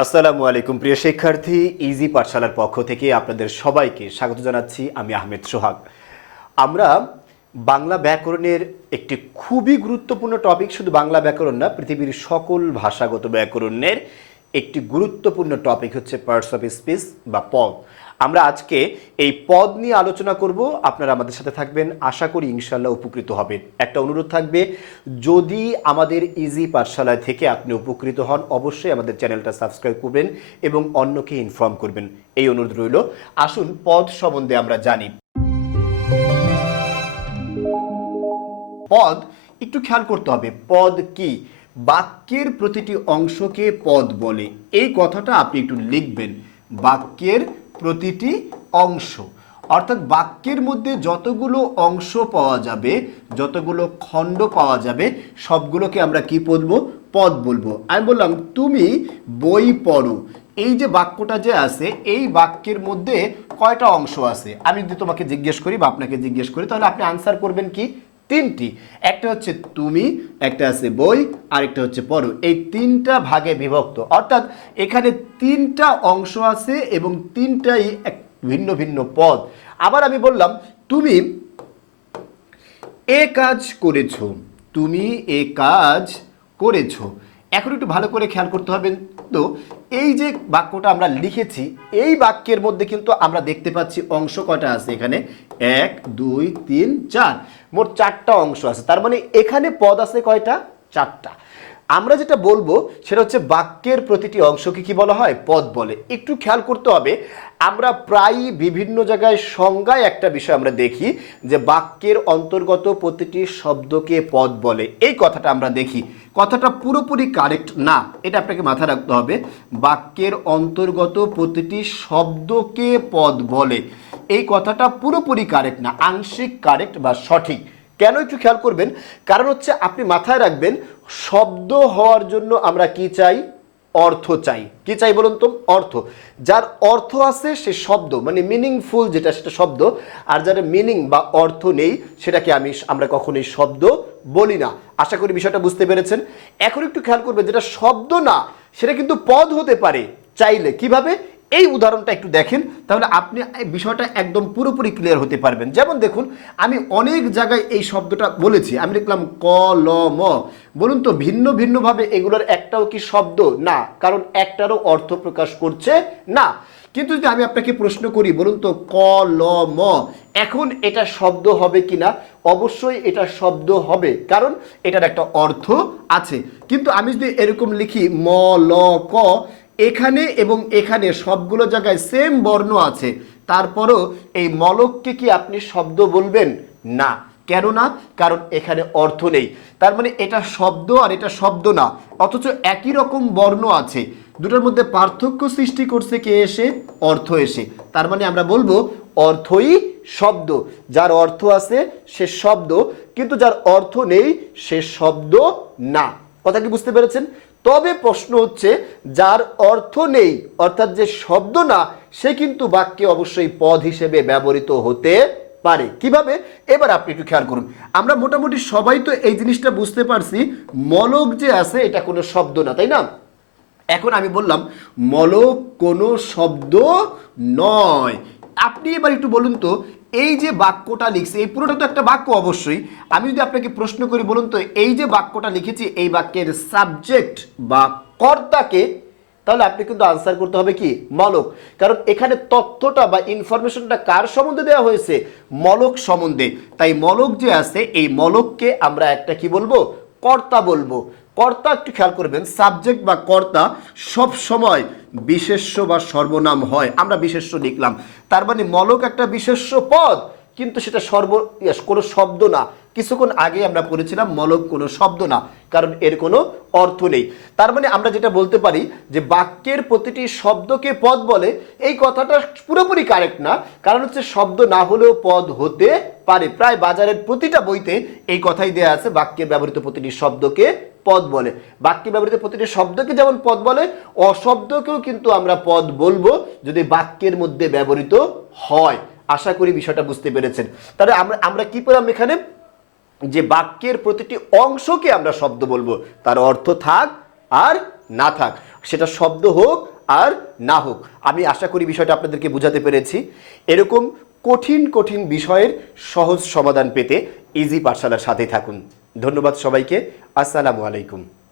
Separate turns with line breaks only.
আসসালামু আলাইকুম, প্রিয় শিক্ষার্থী। ইজি পাঠশালার পক্ষ থেকে আপনাদের সবাইকে স্বাগত জানাচ্ছি। আমি আহমেদ সোহাগ। আমরা বাংলা ব্যাকরণের একটি খুবই গুরুত্বপূর্ণ টপিক শুধু বাংলা ব্যাকরণ না, পৃথিবীর সকল ভাষাগত ব্যাকরণের একটি গুরুত্বপূর্ণ টপিক হচ্ছে পার্টস অফ স্পিচ বা পদ। আমরা আজকে এই পদ নিয়ে আলোচনা করব। আপনারা আমাদের সাথে থাকবেন। আশা করি ইনশাল্লাহ উপকৃত হবেন। একটা অনুরোধ থাকবে, যদি আমাদের ইজি পাঠশালায় থেকে আপনি উপকৃত হন, অবশ্যই আমাদের চ্যানেলটা সাবস্ক্রাইব করবেন এবং অন্যকে ইনফর্ম করবেন। এই অনুরোধ রইল। আসুন, পদ সম্বন্ধে আমরা জানি। পদ, একটু খেয়াল করতে হবে। পদ কি? বাক্যের প্রতিটি অংশকে পদ বলে। এই কথাটা আপনি একটু লিখবেন। বাক্যের প্রতিটি অংশ। অর্থাৎ বাক্যের মধ্যে যতগুলো অংশ পাওয়া যাবে, যতগুলো খণ্ড পাওয়া যাবে, সবগুলোকে আমরা কি বলব? পদ বলব। আমি বললাম, তুমি বই পড়ো। এই যে বাক্যটা যে আছে, এই বাক্যের মধ্যে কয়টা অংশ আছে? আমি যদি তোমাকে জিজ্ঞেস করি বা আপনাকে জিজ্ঞেস করি, তাহলে আপনি আনসার করবেন কি? তিনটি। একটা হচ্ছে তুমি, একটা আছে বই, আরেকটা হচ্ছে পড়ো। এই তিনটা ভাগে বিভক্ত। অর্থাৎ এখানে তিনটা অংশ আছে এবং তিনটাই এক ভিন্ন ভিন্ন পদ। আবার আমি বললাম, তুমি এ কাজ করেছ, তুমি এ কাজ করেছ। এখন একটু ভালো করে খেয়াল করতে হবে। তো এই যে বাক্যটা আমরা লিখেছি, এই বাক্যের মধ্যে কিন্তু আমরা দেখতে পাচ্ছি অংশ কটা আছে এখানে? এক, দুই, তিন, চার। মোট চারটা অংশ আছে। তার মানে এখানে পদ আছে কয়টা? চারটা। আমরা যেটা বলব সেটা হচ্ছে বাক্যের প্রতিটি অংশকে কি বলা হয়? পদ বলে। একটু খেয়াল করতে হবে, আমরা প্রায়ই বিভিন্ন জায়গায় সংজ্ঞায় একটা বিষয় আমরা দেখি যে বাক্যের অন্তর্গত প্রতিটি শব্দকে পদ বলে। এই কথাটা আমরা দেখি। কথাটা পুরোপুরি কারেক্ট না, এটা আপনাকে মাথায় রাখতে হবে। বাক্যের অন্তর্গত প্রতিটি শব্দকে পদ বলে। এই কথাটা পুরোপুরি কারেক্ট না, আংশিক কারেক্ট বা সঠিক। কেন একটু খেয়াল করবেন? কারণ হচ্ছে আপনি মাথায় রাখবেন, শব্দ হওয়ার জন্য আমরা কি চাই? অর্থ চাই। কি চাই বলুন তো? অর্থ। যার অর্থ আছে, সে শব্দ মানে মিনিংফুল যেটা, সেটা শব্দ। আর যার মিনিং বা অর্থ নেই, সেটাকে আমি, আমরা কখনোই শব্দ বলি না। আশা করি বিষয়টা বুঝতে পেরেছেন। এখন একটু খেয়াল করবেন, যেটা শব্দ না, সেটা কিন্তু পদ হতে পারে, চাইলে। কীভাবে? এই উদাহরণটা একটু দেখেন, তাহলে আপনি বিষয়টা একদম পুরোপুরি ক্লিয়ার হতে পারবেন। যেমন দেখুন, আমি অনেক জায়গায় এই শব্দটা বলেছি। আমি লিখলাম ক, ল, ম। বলুন তো, ভিন্ন ভিন্নভাবে এগুলোর একটাও কি শব্দ? না, কারণ একটারও অর্থ প্রকাশ করছে না। কিন্তু যদি আমি আপনাকে প্রশ্ন করি, বলুন তো, ক, ল, ম, এখন এটা শব্দ হবে কিনা? অবশ্যই এটা শব্দ হবে, কারণ এটার একটা অর্থ আছে। কিন্তু আমি যদি এরকম লিখি, ম, ল, ক এখানে এবং এখানে সবগুলো জায়গায় সেম বর্ণ আছে। তারপরও এই মলককে কি আপনি শব্দ বলবেন? না। কেন না কারণ এখানে অর্থ নেই। তার মানে এটা শব্দ আর এটা শব্দ না। অথচ একই রকম বর্ণ আছে। দুটোর মধ্যে পার্থক্য সৃষ্টি করছে কে এসে? অর্থ এসে। তার মানে আমরা বলব অর্থই শব্দ। যার অর্থ আছে, সে শব্দ। কিন্তু যার অর্থ নেই, সে শব্দ না। কথা কি বুঝতে পেরেছেন? তবে প্রশ্ন হচ্ছে, যার অর্থ নেই, অর্থাৎ যে শব্দ না, সে কিন্তু বাক্যে অবশ্যই পদ হিসেবে ব্যবহৃত হতে পারে। কীভাবে? এবার আপনি একটু খেয়াল করুন। আমরা মোটামুটি সবাই তো এই জিনিসটা বুঝতে পারছি, মলক যে আছে, এটা কোনো শব্দ না, তাই না? এখন আমি বললাম, মলক কোনো শব্দ নয়। আপনি এবার একটু বলুন তো এই যে বাক্যটা লিখছে, এই পুরোটা তো একটা বাক্য অবশ্যই। আমি যদি আপনাকে প্রশ্ন করি বলুন তো, এই যে বাক্যটা লিখেছি, এই বাক্যের সাবজেক্ট বা কর্তাকে, তাহলে আপনি কিন্তু আনসার করতে হবে কি? মলক। কারণ এখানে তথ্যটা বা ইনফরমেশনটা কার সম্বন্ধে দেওয়া হয়েছে? মলক সম্বন্ধে। তাই মলক যে আছে, এই মলককে আমরা একটা কি বলব? কর্তা বলব। কর্তা একটু খেয়াল করবেন সাবজেক্ট বা কর্তা সব সময় বিশেষ্য বা সর্বনাম হয়। আমরা বিশেষ্য লিখলাম। তার মানে মলক একটা বিশেষ্য পদ কিন্তু সেটা সর্ব ইয়েস, কোনো শব্দ না। কিছুক্ষণ আগে আমরা পড়েছিলাম মলক কোনো শব্দ না, কারণ এর কোনো অর্থ নেই। তার মানে আমরা যেটা বলতে পারি যে বাক্যের প্রতিটি শব্দকে পদ বলে, এই কথাটা পুরোপুরি কারেক্ট না, কারণ হচ্ছে শব্দ না হলেও পদ হতে পারে। প্রায় বাজারের প্রতিটা বইতে এই কথাই দেয়া আছে, বাক্যে ব্যবহৃত প্রতিটি শব্দকে পদ বলে। বাক্যে ব্যবহৃত প্রতিটি শব্দকে যেমন পদ বলে, অশব্দকেও কিন্তু আমরা পদ বলব যদি বাক্যের মধ্যে ব্যবহৃত হয়। আশা করি বিষয়টা বুঝতে পেরেছেন। তাহলে আমরা আমরা কি পেলাম এখানে? যে বাক্যের প্রতিটি অংশকে আমরা শব্দ বলব, তার অর্থ থাক আর না থাক। সেটা শব্দ হোক আর না হোক। আমি আশা করি বিষয়টা আপনাদেরকে বোঝাতে পেরেছি। এরকম কঠিন কঠিন বিষয়ের সহজ সমাধান পেতে ইজি পাঠশালার সাথে থাকুন। ধন্যবাদ সবাইকে। আসসালামু আলাইকুম।